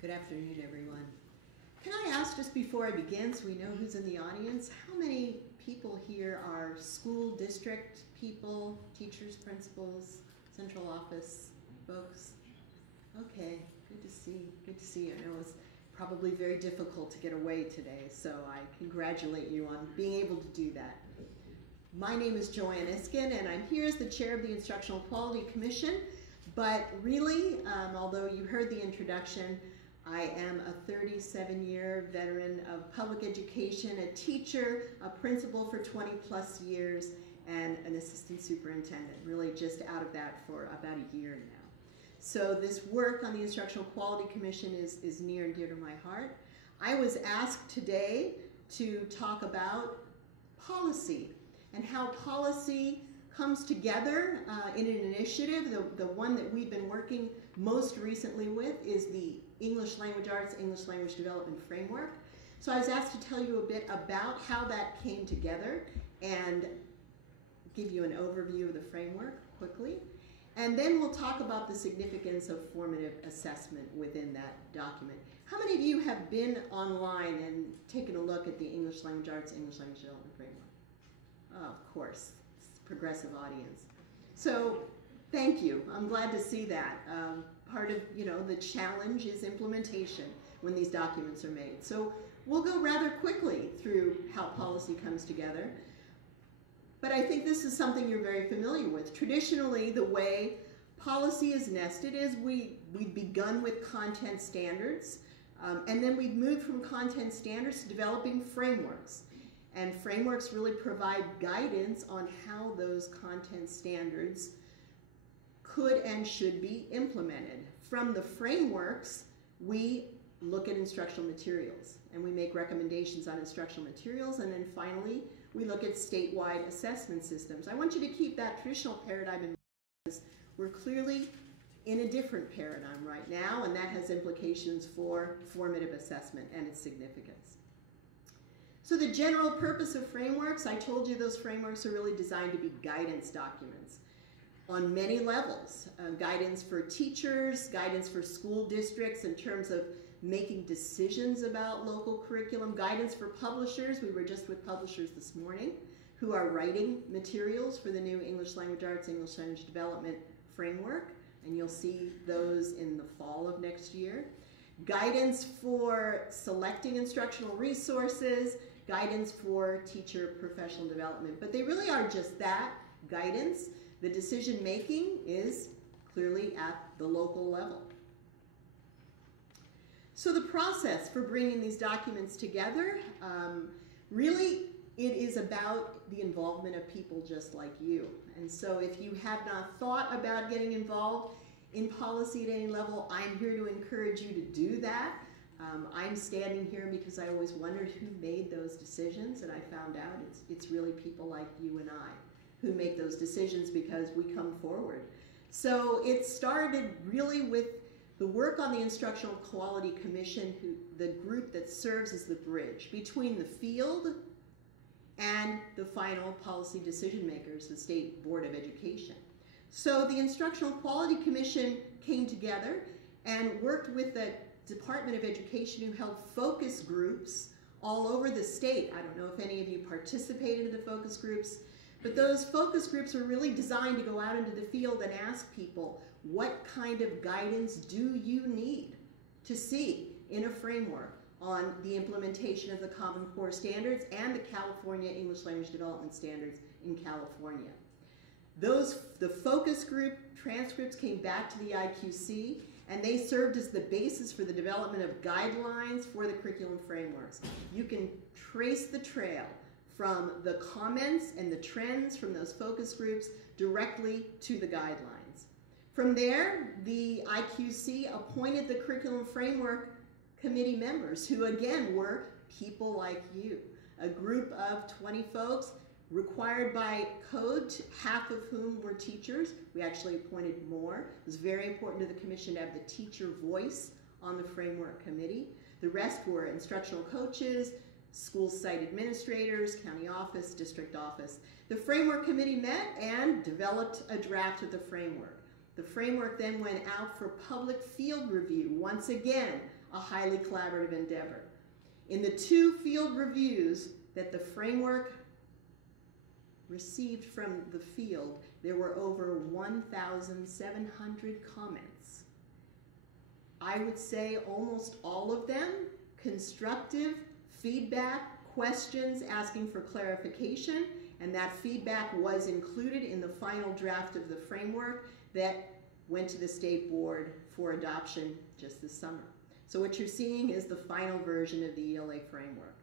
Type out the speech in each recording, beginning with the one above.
Good afternoon, everyone. Can I ask, just before I begin, so we know who's in the audience, how many people here are school district people, teachers, principals, central office folks? Okay, good to see. Good to see you. I know it's probably very difficult to get away today, so I congratulate you on being able to do that. My name is Joanne Isken, and I'm here as the chair of the Instructional Quality Commission. But really, although you heard the introduction, I am a 37-year veteran of public education, a teacher, a principal for 20 plus years, and an assistant superintendent, really just out of that for about a year now. So this work on the Instructional Quality Commission is near and dear to my heart. I was asked today to talk about policy and how policy comes together in an initiative. The one that we've been working most recently with is the English Language Arts, English Language Development Framework. So I was asked to tell you a bit about how that came together and give you an overview of the framework quickly. And then we'll talk about the significance of formative assessment within that document. How many of you have been online and taken a look at the English Language Arts, English Language Development Framework? Oh, of course, it's a progressive audience. So thank you. I'm glad to see that. Part of the challenge is implementation when these documents are made. So we'll go rather quickly through how policy comes together. But I think this is something you're very familiar with. Traditionally, the way policy is nested is we've begun with content standards, and then we've moved from content standards to developing frameworks. And frameworks really provide guidance on how those content standards could and should be implemented. From the frameworks, we look at instructional materials, and we make recommendations on instructional materials, and then finally, we look at statewide assessment systems. I want you to keep that traditional paradigm in mind, because we're clearly in a different paradigm right now, and that has implications for formative assessment and its significance. So the general purpose of frameworks, I told you those frameworks are really designed to be guidance documents on many levels. Guidance for teachers, guidance for school districts in terms of making decisions about local curriculum, guidance for publishers. We were just with publishers this morning who are writing materials for the new English Language Arts, English Language Development Framework, and you'll see those in the fall of next year. Guidance for selecting instructional resources, guidance for teacher professional development. But they really are just that, guidance. The decision making is clearly at the local level. So the process for bringing these documents together, really it is about the involvement of people just like you. And so if you have not thought about getting involved in policy at any level, I'm here to encourage you to do that. I'm standing here because I always wondered who made those decisions, and I found out it's really people like you and I who make those decisions because we come forward. So it started really with the work on the Instructional Quality Commission, the group that serves as the bridge between the field and the final policy decision makers, the State Board of Education. So the Instructional Quality Commission came together and worked with the Department of Education, who held focus groups all over the state. I don't know if any of you participated in the focus groups, but those focus groups are really designed to go out into the field and ask people, what kind of guidance do you need to see in a framework on the implementation of the Common Core Standards and the California English Language Development Standards in California? The focus group transcripts came back to the IQC, and they served as the basis for the development of guidelines for the curriculum frameworks. You can trace the trail from the comments and the trends from those focus groups directly to the guidelines. From there, the IQC appointed the Curriculum Framework Committee members, who again were people like you, a group of 20 folks required by code, half of whom were teachers. We actually appointed more. It was very important to the commission to have the teacher voice on the framework committee. The rest were instructional coaches, school site administrators, county office, district office. The framework committee met and developed a draft of the framework. The framework then went out for public field review, once again, a highly collaborative endeavor. In the 2 field reviews that the framework received from the field, there were over 1,700 comments. I would say almost all of them constructive feedback, questions asking for clarification, and that feedback was included in the final draft of the framework that went to the state board for adoption just this summer. So what you're seeing is the final version of the ELA framework.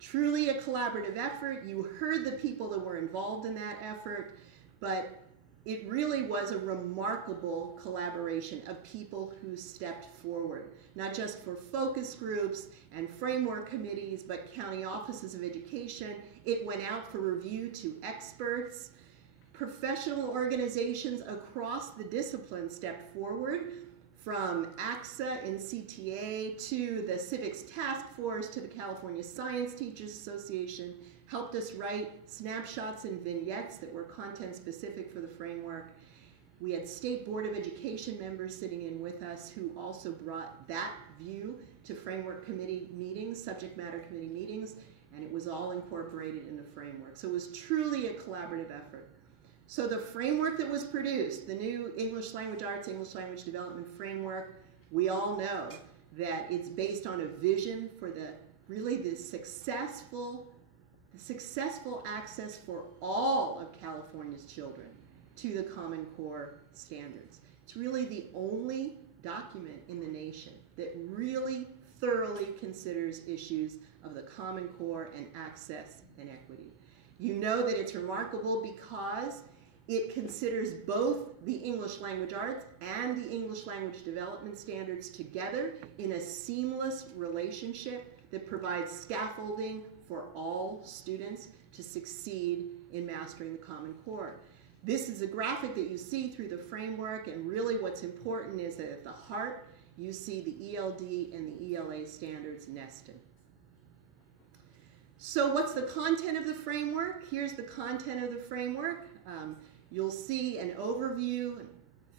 Truly a collaborative effort. You heard the people that were involved in that effort, but it really was a remarkable collaboration of people who stepped forward, not just for focus groups and framework committees, but county offices of education. It went out for review to experts. Professional organizations across the discipline stepped forward, from AXA and CTA to the Civics Task Force to the California Science Teachers Association, helped us write snapshots and vignettes that were content specific for the framework. We had State Board of Education members sitting in with us who also brought that view to framework committee meetings, subject matter committee meetings, and it was all incorporated in the framework. So it was truly a collaborative effort. So the framework that was produced, the new English Language Arts, English Language Development Framework, we all know that it's based on a vision for the successful access for all of California's children to the Common Core standards. It's really the only document in the nation that really thoroughly considers issues of the Common Core and access and equity. You know that it's remarkable because it considers both the English Language Arts and the English Language Development standards together in a seamless relationship that provides scaffolding for all students to succeed in mastering the Common Core. This is a graphic that you see through the framework, and really what's important is that at the heart you see the ELD and the ELA standards nested. So what's the content of the framework? Here's the content of the framework. You'll see an overview,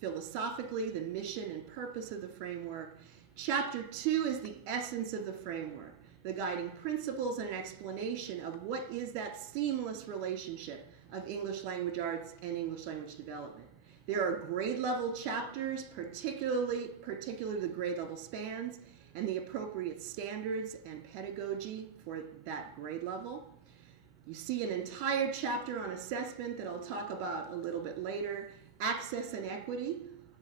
philosophically, the mission and purpose of the framework. Chapter 2 is the essence of the framework, the guiding principles and an explanation of what is that seamless relationship of English Language Arts and English Language Development. There are grade level chapters, particularly the grade level spans, and the appropriate standards and pedagogy for that grade level. You see an entire chapter on assessment that I'll talk about a little bit later. Access and equity,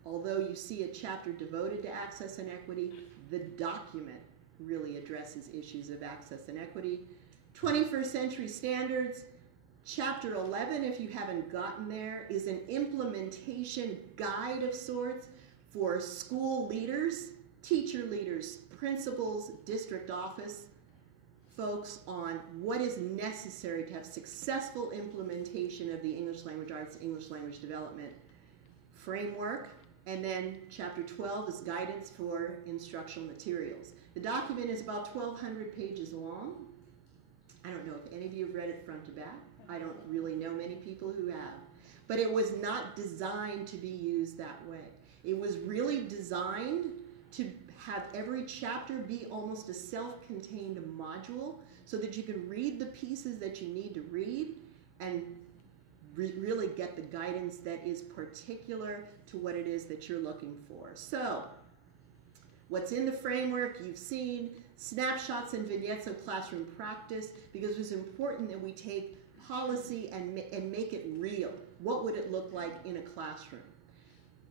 although you see a chapter devoted to access and equity, the document really addresses issues of access and equity. 21st century standards, chapter 11, if you haven't gotten there, is an implementation guide of sorts for school leaders, teacher leaders, principals, district office folks on what is necessary to have successful implementation of the English Language Arts, English Language Development framework. And then chapter 12 is guidance for instructional materials. The document is about 1,200 pages long. I don't know if any of you have read it front to back. I don't really know many people who have. But it was not designed to be used that way. It was really designed to have every chapter be almost a self-contained module so that you can read the pieces that you need to read and really get the guidance that is particular to what it is that you're looking for. So, what's in the framework, you've seen snapshots and vignettes of classroom practice, because it was important that we take policy and make it real. What would it look like in a classroom?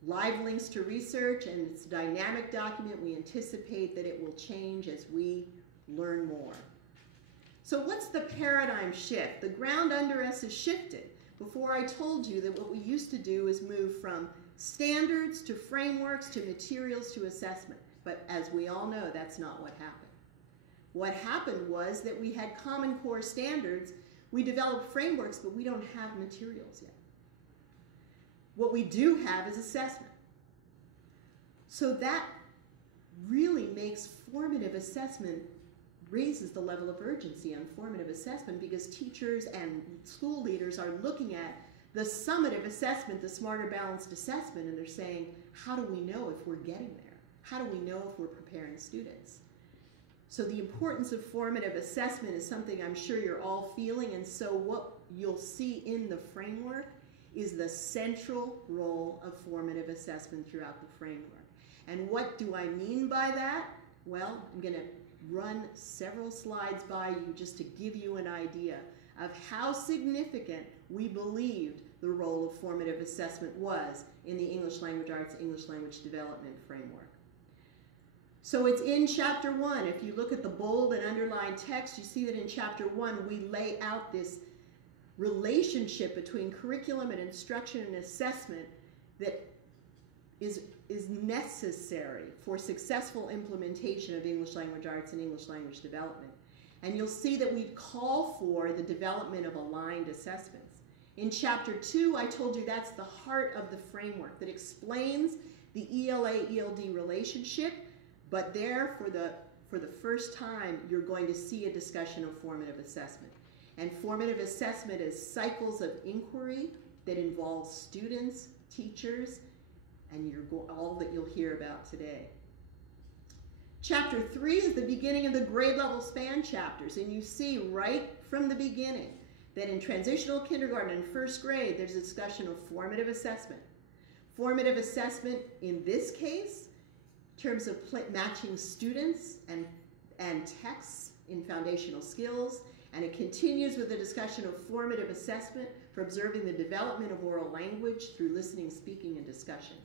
Live links to research, and it's a dynamic document. We anticipate that it will change as we learn more. So what's the paradigm shift? The ground under us has shifted. Before I told you that what we used to do is move from standards to frameworks to materials to assessment. But as we all know, that's not what happened. What happened was that we had Common Core standards, we developed frameworks, but we don't have materials yet. What we do have is assessment. So that really makes formative assessment, raises the level of urgency on formative assessment, because teachers and school leaders are looking at the summative assessment, the smarter balanced assessment, and they're saying, how do we know if we're getting there? how do we know if we're preparing students? So the importance of formative assessment is something I'm sure you're all feeling, and so what you'll see in the framework is the central role of formative assessment throughout the framework. And what do I mean by that? Well, I'm going to run several slides by you just to give you an idea of how significant we believed the role of formative assessment was in the English Language Arts, English Language Development framework. So it's in Chapter 1. If you look at the bold and underlined text, you see that in Chapter 1 we lay out this relationship between curriculum and instruction and assessment that is necessary for successful implementation of English Language Arts and English Language Development. And you'll see that we call for the development of aligned assessments. In Chapter 2, I told you that's the heart of the framework that explains the ELA-ELD relationship, but there, for the first time, you're going to see a discussion of formative assessment. And formative assessment is cycles of inquiry that involve students, teachers, and all that you'll hear about today. Chapter 3 is the beginning of the grade level span chapters, and you see right from the beginning that in transitional kindergarten and first grade, there's a discussion of formative assessment. Formative assessment, in this case, in terms of matching students and texts in foundational skills, and it continues with a discussion of formative assessment for observing the development of oral language through listening, speaking, and discussion.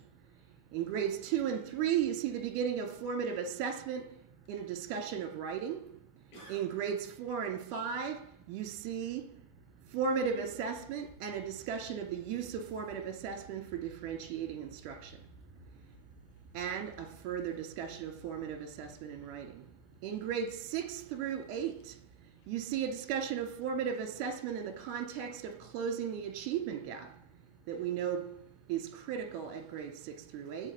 In grades 2 and 3, you see the beginning of formative assessment in a discussion of writing. In grades 4 and 5, you see formative assessment and a discussion of the use of formative assessment for differentiating instruction, and a further discussion of formative assessment in writing. In grades 6 through 8, you see a discussion of formative assessment in the context of closing the achievement gap that we know is critical at grades 6 through 8.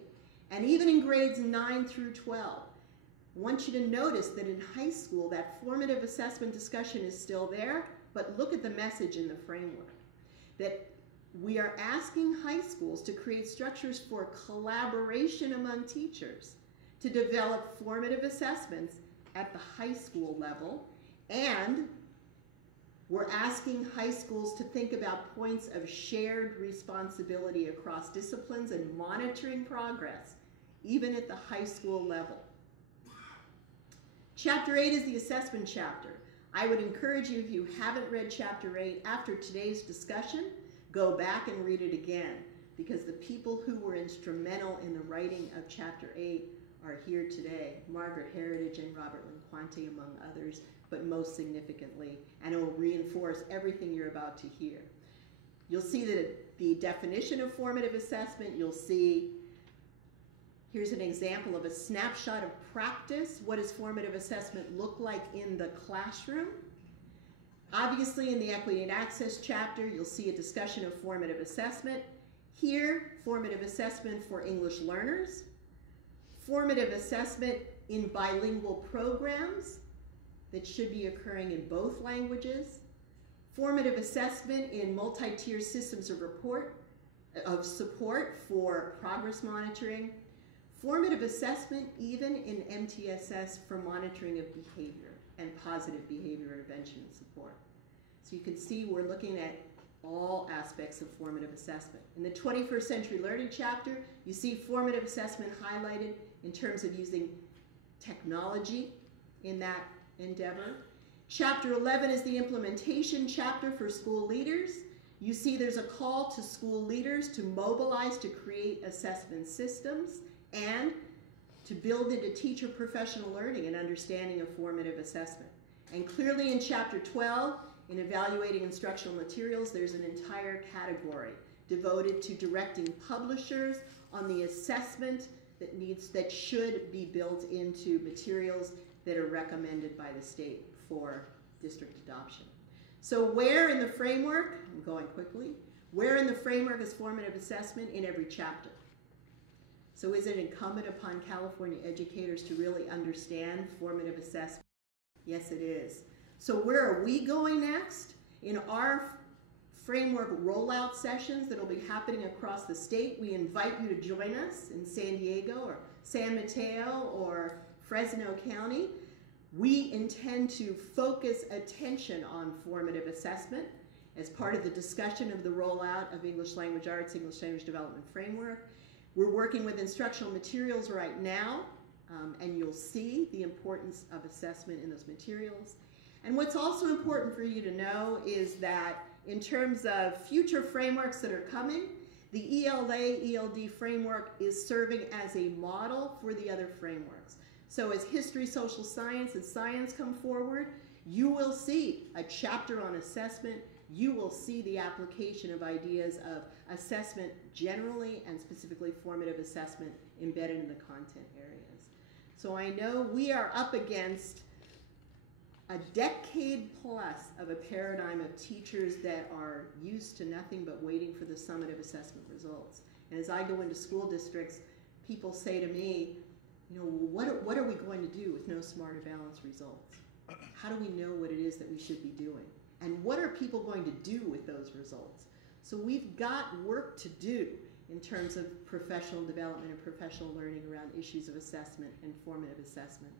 And even in grades 9 through 12, I want you to notice that in high school, that formative assessment discussion is still there, but look at the message in the framework, that we are asking high schools to create structures for collaboration among teachers to develop formative assessments at the high school level, and we're asking high schools to think about points of shared responsibility across disciplines and monitoring progress, even at the high school level. Chapter 8 is the assessment chapter. I would encourage you, if you haven't read Chapter 8, after today's discussion, go back and read it again, because the people who were instrumental in the writing of Chapter 8 are here today. Margaret Heritage and Robert Linquante, among others, but most significantly, and it will reinforce everything you're about to hear. You'll see that the definition of formative assessment, you'll see, here's an example of a snapshot of practice. What does formative assessment look like in the classroom? Obviously, in the Equity and Access chapter, you'll see a discussion of formative assessment. Here, formative assessment for English learners, formative assessment in bilingual programs that should be occurring in both languages, formative assessment in multi-tier systems of support for progress monitoring, formative assessment even in MTSS for monitoring of behavior and positive behavior intervention and support. So you can see we're looking at all aspects of formative assessment. In the 21st Century Learning chapter, you see formative assessment highlighted in terms of using technology in that endeavor. Chapter 11 is the implementation chapter for school leaders. You see there's a call to school leaders to mobilize to create assessment systems and to build into teacher professional learning and understanding of formative assessment. And clearly in Chapter 12, in evaluating instructional materials, there's an entire category devoted to directing publishers on the assessment that should be built into materials that are recommended by the state for district adoption. So where in the framework, I'm going quickly, where in the framework is formative assessment? In every chapter. So is it incumbent upon California educators to really understand formative assessment? Yes, it is. So where are we going next? In our framework rollout sessions that will be happening across the state, we invite you to join us in San Diego or San Mateo or Fresno County, we intend to focus attention on formative assessment as part of the discussion of the rollout of English Language Arts, English Language Development Framework. We're working with instructional materials right now, and you'll see the importance of assessment in those materials. And what's also important for you to know is that in terms of future frameworks that are coming, the ELA, ELD framework is serving as a model for the other frameworks. So as history, social science, and science come forward, you will see a chapter on assessment. You will see the application of ideas of assessment generally and specifically formative assessment embedded in the content areas. So I know we are up against a decade plus of a paradigm of teachers that are used to nothing but waiting for the summative assessment results. And as I go into school districts, people say to me, you know, what are we going to do with no smarter balanced results? How do we know what it is that we should be doing? And what are people going to do with those results? So we've got work to do in terms of professional development and professional learning around issues of assessment and formative assessment.